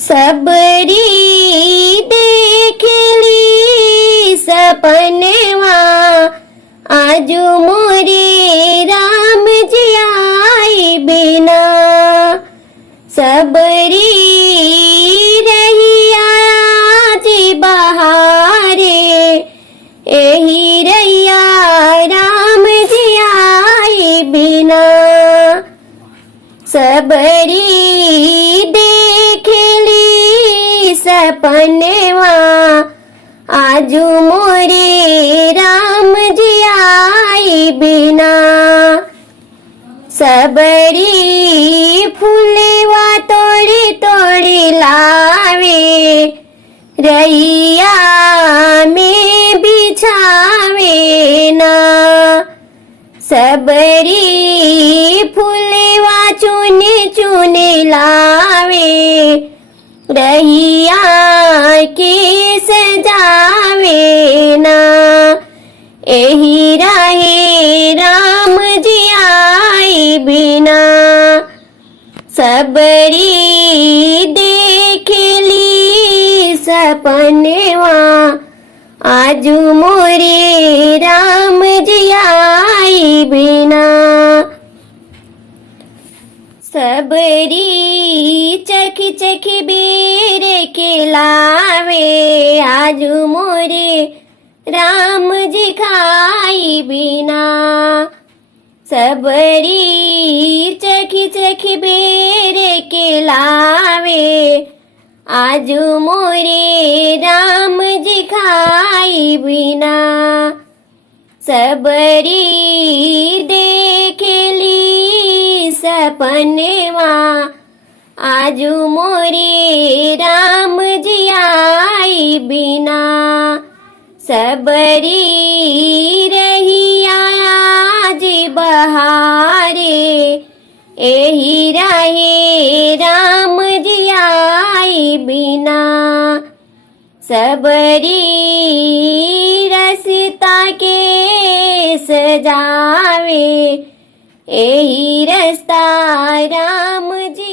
सबरी देखली सपनेवा आजू मोरे राम जी आई बिना। सबरी रहिया जी बहारे एही रैया राम जी आई बिना। सबरी देखली सपनेवा आजू मोरे राम जी आई बिना। सबरी फुलेवा तोड़ी तोड़ी लावे रैया में बिछावे ना। सबरी फुलेवा चुनी चुनी लावे रहिया के सजावे ना। एही राहे राम जी आई बिना। सबरी देखली सपनेवा आजू मोरे राम जी आई बिना। सबरी चखी चखी बेर के लावे आजू मोरे राम जी खाई बिना। सबरी चखी चखी बेर के लावे आजू मोरे राम जी खाई बिना। सबरी देखली सपनेवा आजू मोरे राम जी आई बिना। सबरी रहिया जी बहारे एही राहे राम जी आई बिना। सबरी रसिता के सजावे एही रस्ता राम जी